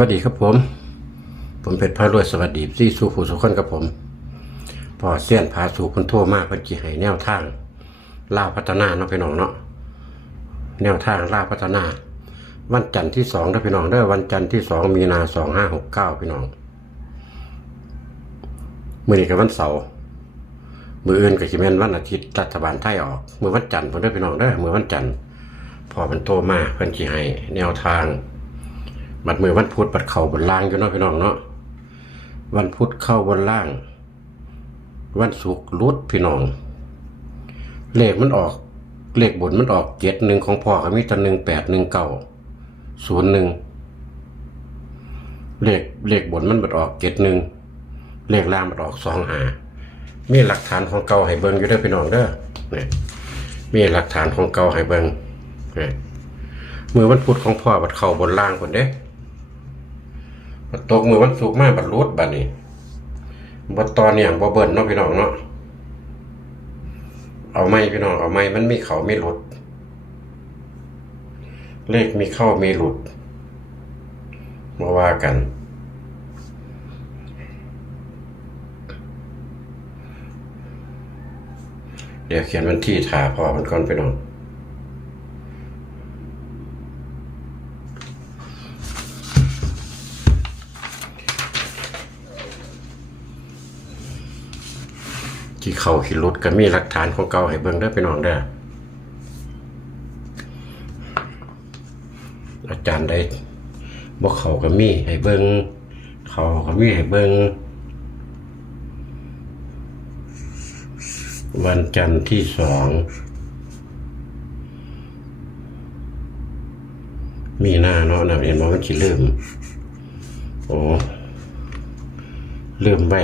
สวัสดีครับผมเป็นพระรวยสวัสดีที่สู่ผู้สุขคนกับผมพอเสี้ยนพาสู่คนโทรมากเพิ่นสิให้แนวทางลาวพัฒนาเนาะพี่น้องเนาะแนวทางลาวพัฒนาวันจันทร์ที่2เด้อพี่น้องเด้อวันจันทร์ที่2มีนา2569พี่น้องมื้อนี้ก็วันเสาร์มื้ออื่นก็สิแม่นวันอาทิตย์รัฐบาลไทยออกมื้อวันจันทร์เพิ่นเด้อพี่น้องเด้อมื้อวันจันทร์พอมันโทรมาเพิ่นสิให้แนวทางบัดมือวันพุธบัดเข้าบนล่างอยู่เนาะพี่น้องเนาะวันพุธเข้าบนล่างวันศุกร์รุดพี่น้องเลขมันออกเลขบนมันออก71ของพ่อก็มีแต่181901เลขบนมันบัดออก71เลขล่างบัดออก25มีหลักฐานของเก่าให้เบิ่งอยู่เด้อพี่น้องเด้อนี่มีหลักฐานของเก่าให้เบิ่งนี่มือวันพุธของพ่อบัดเข้าบนล่างพุ่นเด้ตกมือวันศุกร์มาบัดรุดบัดนี้บัดตอนเนี่ยบ่เบิ่นเนาะพี่น้องเนาะเอาไม่พี่น้องเอาไม่มันมีเข้ามีหลุดเลขมีเข้ามีหลุดมาว่ากันเดี๋ยวเขียนวันที่ถ่าพอมันก่อนพี่น้องที่เขาขี่รถก็มีหลักฐานของเก่าให้เบิ่งได้พี่น้องเด้ออาจารย์ได้บอกเขาก็มีให้เบิ่งเขาก็มีให้เบิ่งวันจันทร์ที่2มีหน้าเนาะนะเห็นว่ามันสิเริ่มโอ้เริ่มไว้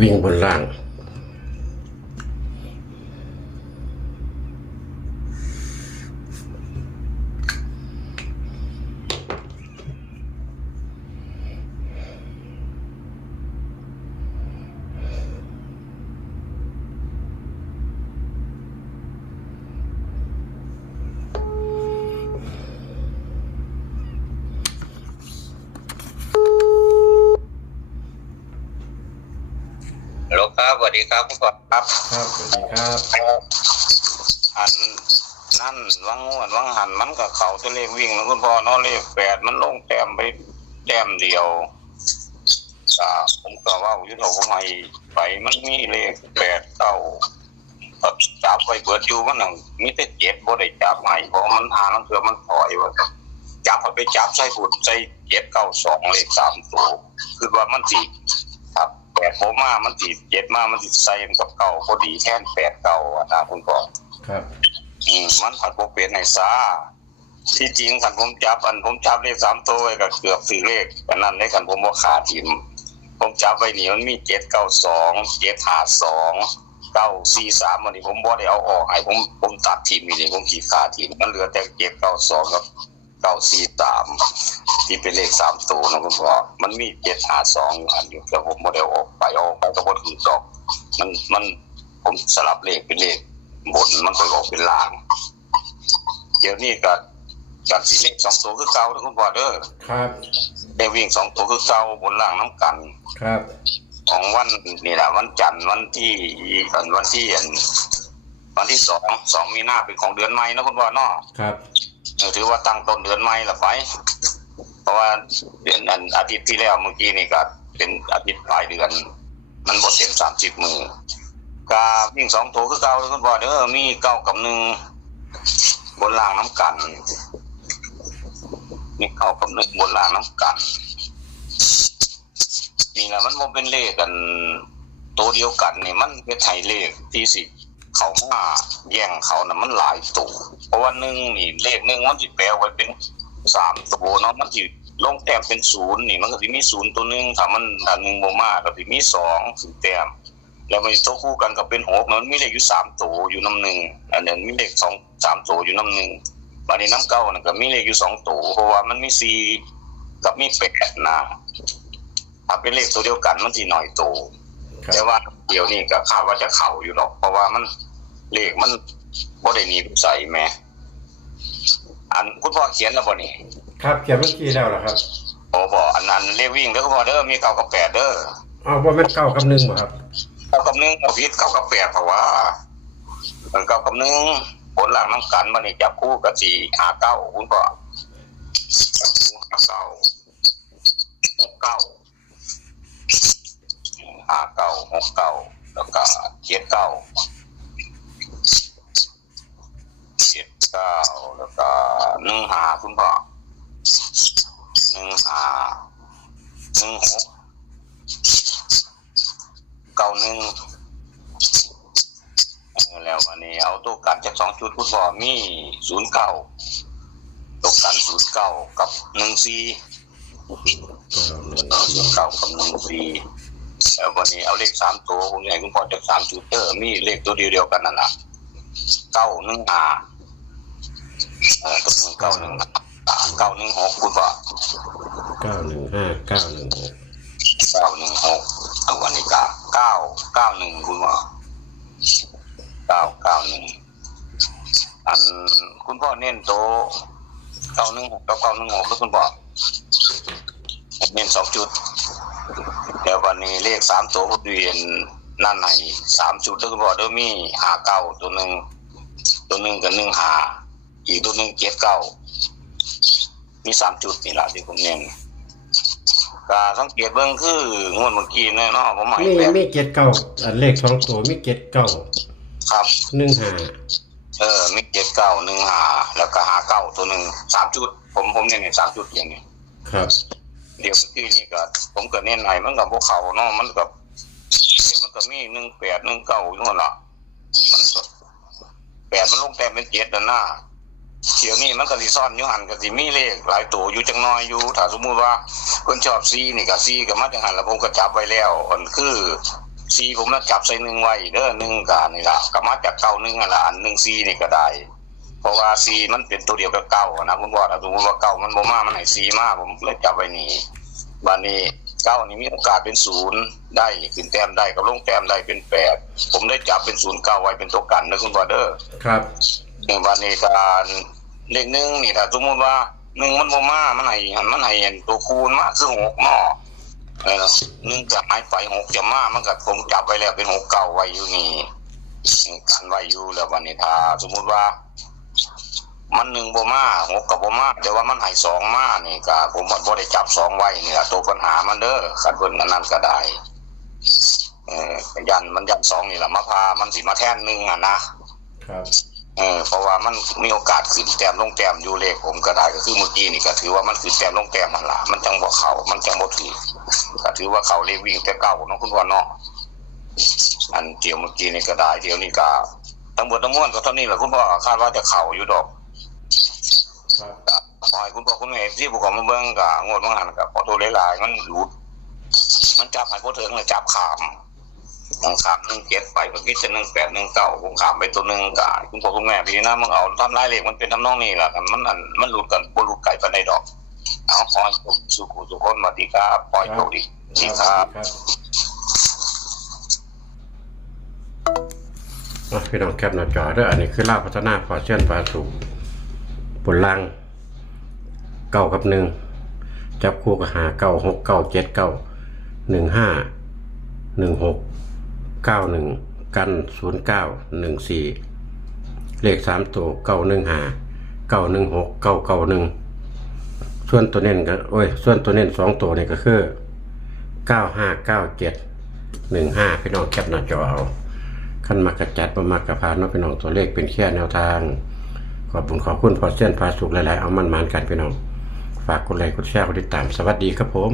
วิ่งบนล่างฮัลโหลครับสวัสดีครับคุณพ่อครับครับสวัสดีครับอันนั่นวังหันมันกับเขาตัวเลขวิ่งแล้วคุณพ่อเนาะเลข8มันลงแต้มไปแต้มเดียวผมก็ว่าอยู่เราก็ไม่ไปมันมีเลข8 9ก็จับไว้เบิดอยู่มันมีแต่7บ่ได้จับให้เพราะมันหาลังเทื่อมันปล่อยว่าจับไปจับใส่บุญใส่7 9 2เลข3ตัวคือว่ามันสิครับ8โมมามันสิ7มามันสิใส่กับเก่าพอดีแทน8 9นะคุณพ่อครับมันผัดบ่เป็นให้ซาที่จริงคันผมจับเลข3ตัวไว้ก็เกือบซื้อเลขอันนั้นในคันผมบ่ขาดทิ่มผมจับไว้นี่มันมี792 752 943อันนี้ผมบ่ได้เอาออกให้ผมตัดทิ่มนี่ผมขีดขาดทิ่มมันเหลือแต่792กับ943ที่เป็นเลข3ตัวนะคุณพ่อมันมี752อันอยู่แต่ผมบ่ได้ออกไปก็บ่ถูกดอกมันผมสลับเลขเป็นเลขบนมันไปออกเป็นล่างเดี๋ยวนี้ก็จัดสิเลข2ตัวคือเก่านะคุณพ่อเด้อครับได้วิ่ง2ตัวคือเก่าบนล่างน้ำกันครับของวันนี่แหละวันจันทร์วันที่2มีนาเป็นของเดือนใหม่นะคุณพ่อเนาะครับ ถือว่าตั้งต้นเดือนใหม่ละไปเพราะว่าเดือนอาทิตย์ที่แล้วเมื่อกี้นี่ก็เป็นอาทิตย์ปลายเดือน มันบ่เต็ม30มือกาวิ่ง2ตัวคือเก่าเด้อคุณพ่อเด้อมี9กับ1บนล่างน้ำกันมี9กับ1บนล่างน้ำกันนี่ล่ะมันบ่เป็นเลขกันตัวเดียวกันนี่มันเป็นไทยเลขที่สิเขามาแย่งเขาน่ะมันหลายตัวเพราะว่า1นี่เลข1มันสิแปลไว้เป็น3ตัวเนาะมันสิลงแต้มเป็น0นี่มันก็สิมี0ตัวนึงถ้ามัน1บ่มาก็สิมี2ถึงแต้มแล้วมันตัวคู่กันก็เป็น6มันมีเลขอยู่3ตัวอยู่นำ1อันนั้นมีเลข2 3ตัวอยู่นำ1บัดนี้น้ำเก้านั่นก็มีเลขอยู่2ตัวเพราะว่ามันมี4กับมี8นะถ้าเป็นเลขตัวเดียวกันมันสิน้อยตัวแต่ว่าเดี๋ยวนี้ก็คาดว่าจะเข้าอยู่หรอกเพราะว่ามันเลขมันบ่ได้หนีใส่แม่อันคุณพ่อเขียนแล้วบ่นี่ครับเขียนเมื่อกี้แล้วล่ะครับโอ้บ่อันนั้นเลขวิ่งเด้อคุณพ่อเด้อมี9กับ8เด้ออ้าวบ่แม่น9กับ1บ่ครับ9กับ1บ่ผิด9กับ8เพราะว่ามัน9กับ1บนล่างนำกันมันนี่จับคู่กับ4 5 9คุณพ่อจับคู่5 9 6 9 5 9 6 9แล้วก็7 9แล้วก็15คุณพ่อ15 16 91แล้ววันนี้เอาตัวกันจาก2ชุดคุณพ่อมี09ตัวกัน09กับ1409กับ14แล้ววันนี้เอาเลข3ตัวผมให้คุณพ่อจาก3ชุดมีเลขตัวเดียวกันนั่นน่ะ915ตัวนึง916คุณพ่อ915 916เอาวันนี้ก็991คุณพ่อ991อันคุณพ่อเน้นโต916กับ916แล้วคุณพ่อเน้น2จุดแล้ววันนี้เลข3ตัวผมเรียนนั่นให้3จุดแล้วคุณพ่อเด้อมี59ตัวนึงก็15อีกตัวนึง79มี3จุดนี่ล่ะที่ผมเน้นก็สังเกตเบิ่งคืองวดเมื่อกี้เนาะผมให้มี79อันเลข2ตัวมี79ครับ15มี79 15แล้วก็59ตัวนึง3จุดผมเน้น3จุดอย่างนี้ครับเดี๋ยวเมื่อกี้นี่ก็ผมก็เน้นให้มันกับพวกเขาเนาะมันก็มี18 19อยู่นั่นล่ะมันก็8มันลงแต้มเป็น7นั่นน่ะเดี๋ยวนี้มันก็สิซ่อนอยู่หั่นก็สิมีเลขหลายตัวอยู่จังน้อยอยู่ถ้าสมมุติว่าเพิ่นชอบ4นี่ก็4ก็มาจังหั่นแล้วผมก็จับไว้แล้วอันคือ4ผมน่ะจับใส่1ไว้เด้อ1ก็นี่ล่ะก็มาจาก91นั่นล่ะอัน14นี่ก็ได้เพราะว่า4มันเป็นตัวเดียวกับ9นะคุณพ่อถ้าสมมุติว่า9มันบ่มามันให้4มาผมเลยจับไว้นี่บัดนี้9นี่มีโอกาสเป็น0ได้ขึ้นแต้มได้กับลงแต้มได้เป็น8ผมได้จับเป็น09ไว้เป็นตัวกันนะคุณพ่อเด้อครับบัดนี้การเลข1นี่ถ้าสมมุติว่า1มันบ่มามันให้ตัวคูณมาคือ6เนาะ1จะหายไป6จะมามันก็ผมจับไว้แล้วเป็น6 9ไว้อยู่นี่กันไว้อยู่แล้วบัดนี้ถ้าสมมุติว่ามัน1บ่มา6ก็บ่มาแต่ว่ามันให้2มานี่ก็ผมบ่ได้จับ2ไว้นี่ล่ะตัวปัญหามันเด้อคันเพิ่นอันนั้นก็ได้ยัน2นี่ล่ะมาพามันสิมาแทน1อ่ะนะครับเพราะว่ามันมีโอกาสขึ้นแต้มลงแต้มอยู่เลขผมก็ได้ก็คือเมื่อกี้นี่ก็ถือว่ามันขึ้นแต้มลงแต้มมันล่ะมันจังบ่เข้ามันจังบ่ถือก็ถือว่าเขาเลขวิ่งแต่เก่าเนาะคุณพ่อเนาะอันเดี๋ยวเมื่อกี้นี่ก็ได้เดี๋ยวนี้ก็ทั้งหมดทั้งมวลก็เท่านี้แหละคุณพ่อคาดว่าจะเข้าอยู่ดอกครับขอให้คุณพ่อคุณแม่ที่ผู้กองมาเบิ่งก็งวดบางหันก็ขอโทษหลายๆมันหลุดมันจับให้บ่ถึงเลยจับขาม17ไปเมื่อกี้จะ18 19ผมขามไปตัวนึงก็คุณพ่อคุณแม่พี่นะมึงเอาทำลายเลขมันเป็นทำนองนี้ล่ะมันหลุดกันบ่หลุดไกลปานใดดอกเอาขอให้สุขทุกคนสวัสดีครับปล่อยโชคดีครับพี่น้องแคปหน้าจอเด้ออันนี้คือลาภพัฒนาพอเชื่อนปลาสุกบนล่าง9กับ1จับคู่กับ5 9 6 9 7 9 15 16 91กัน09 14เลข3ตัว915 916 991ส่วนตัวเน้นก็ส่วนตัวเน้น2ตัวนี่ก็คือ95 97 15พี่น้องแคปหน้าจอเอาขั้นมากระจัดประมากระพานเนาะพี่น้องตัวเลขเป็นแค่แนวทางขอบคุณพอเส้นพาสุกหลายๆเอามันๆกันพี่น้องฝากกดไลค์กดแชร์กดติดตามสวัสดีครับผม